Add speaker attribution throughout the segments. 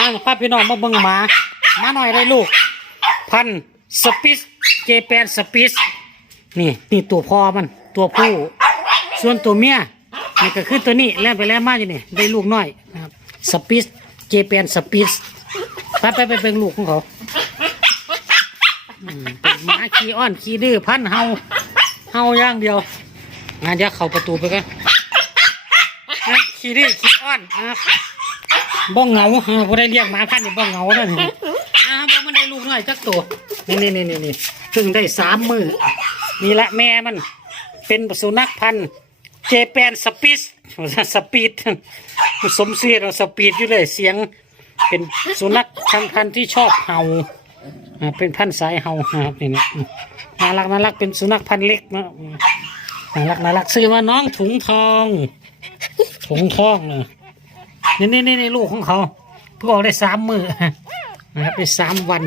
Speaker 1: อ่าพาพี่น้องมาเบิ่งหมาหมาหน่อยได้ลูก พันสปิสเจแปนสปิสนี่นี่ตัวพ่อมันตัวผู้ส่วนตัวเมียนี่ก็คือตัวนี้แล่นไปแล้วมาอยู่นี่ได้ลูกน้อยนะครับสปิสเจแปนสปิสไปไปไปเป็นลูกของเขามเป็นหมาขี้อ้อนขี้ดื้อพันเฮาเฮาย่างเดียวงานเดี๋ยวเข้าประตูไปกันขี้ดื้อขี้อ้อนนะครับ บ้องเหงาเออบ่ได้เรียกหมาพันธุ์นี่บ้องเหงานั่นอ่าบ้องมันได้ลูกน้อยจักตัวนี่นี่นี่นี่นี่เพิ่งได้สามมือนี่แหละแม่มัน เป็นสุนัขพันธุ์เจแปนสปิสสปีดสมเสียเราสปีดอยู่เลยเสียง เป็นสุนัขพันธุ์พันธุ์ที่ชอบเห่าอ่าเป็นพันธุ์สายเห่านะครับนี่นะน่ารักน่ารักเป็นสุนัขพันธุ์เล็กนะน่ารักน่ารักซื้อมาน้องถุงทอง ถุงทองเลยนี่ นี่นี่นี่ลูกของเขาเพิ่งออกได้สามมือนะครับได้สามวัน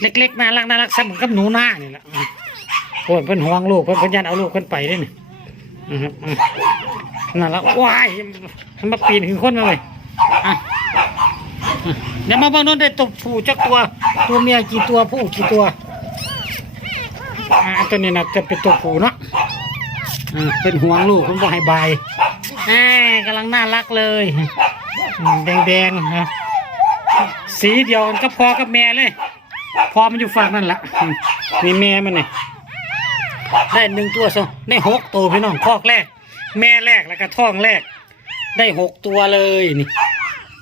Speaker 1: เล็กๆน่ารักน่ารักสมกับหนูหน้านี่แหละโอ้ยเพิ่นห่วงลูกเพิ่นเพิ่นยันเอาลูกเพิ่นไปด้วยนี่นะครับอะนั่นละว้ายมันมาปีนขึ้นคนมาเลยเดี๋ยวมาเบ้างโน้นได้ตัวผู้จักตัว ตัวเมียกี่ตัวผู้กี่ตัวอ่าตัวนี้นะจะเป็นตัวผู้เนาะเป็นห่วงลูกเพิ่นบอกให้บาย แหมกำลังน่ารักเลย แดงๆนะสีเดียวกันก็พอกับแม่เลย พอมันอยู่ฝั่งนั่นละมนี่แม่มันนี่ได้หนึ่งตัวสองได้หกตัวพี่น้องคอกแรก แม่แรกแล้วก็ท้องแรก ได้หกตัวเลยนี่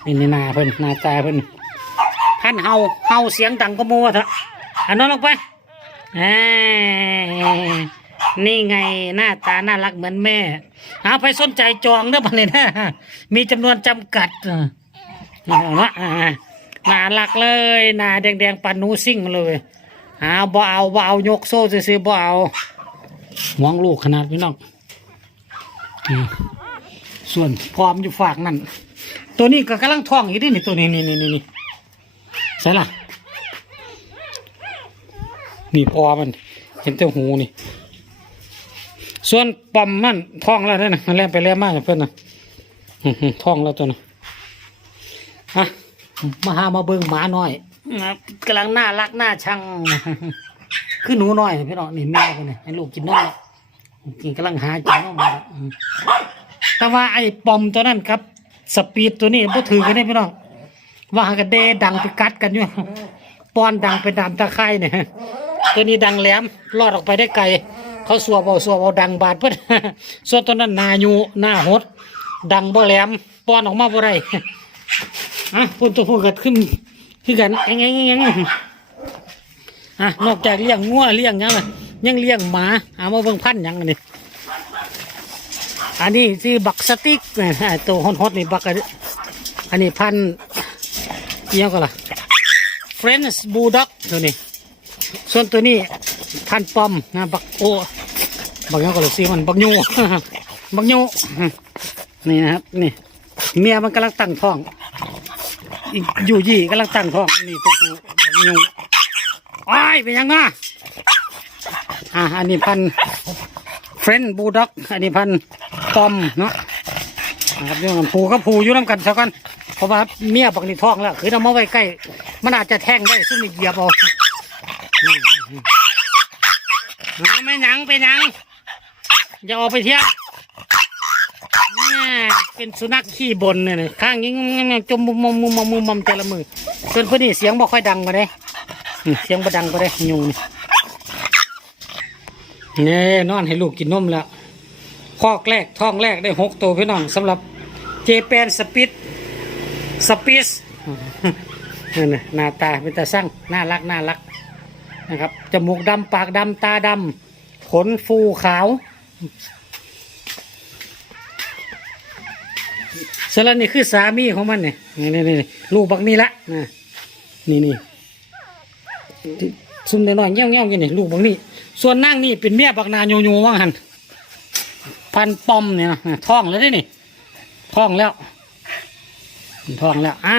Speaker 1: นี่นี่นาเพิ่นนาตาเพิ่นพันเฮาเฮาเสียงดังก็มัวเถอะอันนั้นลงไปอ่า นี่ไงหน้าตาน่ารักเหมือนแม่เอาไปสนใจจองเด้อพันเลยนะมีจำนวนจำกัดออเอาละน่ารักเลยหน้าแดงๆปันนูซิ่งเลยเอาบ่เอาบ่เอายกโซ่ซื้อบ่เอาหวงลูกขนาดพี่น้องส่วนพร้อมอยู่ฝากนั่นตัวนี้ก็กำลังท้องอยู่ดินี่ตัวนี้นี่นี่นี่นี่ใช่ล่ะนี่พอมันเห็นแต่หูนี่ ส่วนปอมมันท้องแล้วนั่นนะมันแล่นไปแล่นมากเพื่อนนะอื้อหือท้องแล้วตัวน่ะอะมาหามาเบิ่งหมาหน่อยนะครับกำลังน่ารักน่าชังคือหนูน้อยพี่น้องนี่แม่คนนี่ให้ลูกกินนมแล้วกินกำลังหากินนมแล้วอืมแต่ว่าไอ้ปอมตัวนั้นครับ สปีดตัวนี้บ่ถือกันได้พี่น้องว่าหากระเดดังไปกัดกันอยู่ป้อนดังไปดามตะไคร่เนี่ยตัวนี้ดังแหลมรอดออกไปได้ไกล เขาสัวเบาสัวเบาดังบาดเพิ่อนส่วนตัวนั้นหนาอยู่หน้าหด ดังบ่แหลมป้อนออกมาบ่ได้อะพูดตัวพูดกันขึ้นคือกันเองเองเองอะนอกจากเลี้ยงงัวเลี้ยงยังยังเลี้ยงหมาเอามาเบิ่งพันยังอันนี้อันนี้ที่บักสติกเนี่ยตัวฮอตๆนี่บักอันนี้อันนี้พันเอี้ยงก็ล่ะ French Bulldog ตัวนี้ ส่วนตัวนี้พันปอมนะบักโอ บักยังก็เลยซื้อมันบักยูบักยูนี่นะครับนี่เมียมันกำลังตั้งท้องอยู่ยี่กำลังตั้งท้องนี่ตัวผู้บักยูอ้ายเป็นยังไงอ่าอันนี้พันเฟรนบูด็อกอันนี้พันตอมเนาะนะครับอยังกันผูก็ผูอยู่น้ำกันสักกันเพราะว่าเมียบักนี่ท้องแล้วคือเอามาไว้ใกล้มันอาจจะแทงได้ซึ่งมีเหยียบเอาไม่หยังเป็นหยัง อย่าออกไปเที่ยวเป็นสุนัขขี้บนเนี่ยข้างยิงจมมุมมุมมุมมุมมุมมุมแต่ละมือส่วนเพื่อนนี่เสียงบ่ค่อยดังมาได้เสียงบดังก็ได้ยุงนี่นอนให้ลูกกินนมแล้วคอกแรกท้องแรกได้หกตัวพี่น้องสำหรับเจแปนสปิดสปิสนั่นะหน้าตาเป็นตาสั่งน่ารักน่ารักนะครับจมูกดำปากดำตาดำขนฟูขาว สแล้วนี่คือสามีของมันเนี่ยนี่นี่ลูกบักนี่ละนะนี่นี่ซุ่มน้อยๆเงี้ยวเงี้ยวๆอย่างนี้ลูกบางนี่ส่วนนั่งนี่เป็นเมียบักนาโยโย่ว่างหันพันปอมเนี่ยนะท้องแล้วได้นี่ท้องแล้วท้องแล้วอะ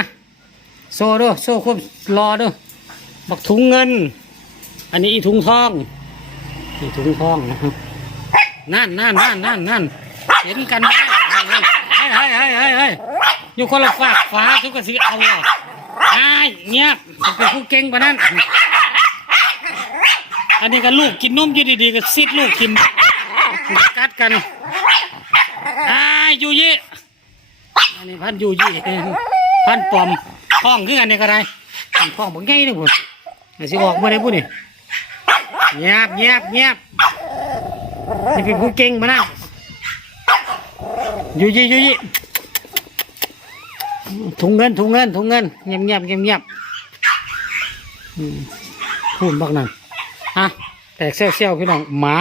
Speaker 1: โซ่ด้วยโซ่ควบรอด้วยบักถุงเงิน อันนี้อีถุงทองอีถุงทองนะครับ นั่นนั่นนั่นนั่นนั่นเห็นกันไหมเฮ้ยเฮ้ยเฮ้ยเฮ้ยเฮ้ยอยู่คนละฝากฟ้าทุกคนสิเอาอะอ้เงียบเป็นผู้เก่งกว่านั้น อันนี้ก็ลูกกินนมอยู่ดีๆก็ซิดลูกกินกัดกันไอ้ยูยี่อันนี้พันยูยี่พันปลอมห้องคือกันนี่ก็ได้ห้องบ่ง่ายนี่พุ่นอาสิออกมาได้พุ่นนี่เงียบเงียบเงียบ นี่เป็นผู้เก่งมานะยุยยุยถุงเงินถุงเงินถุงเงินเงียบเงียบเงียบเงียบพูดบักนั่นอะแตกเซี่ยวเซี่ยวพี่น้องหมา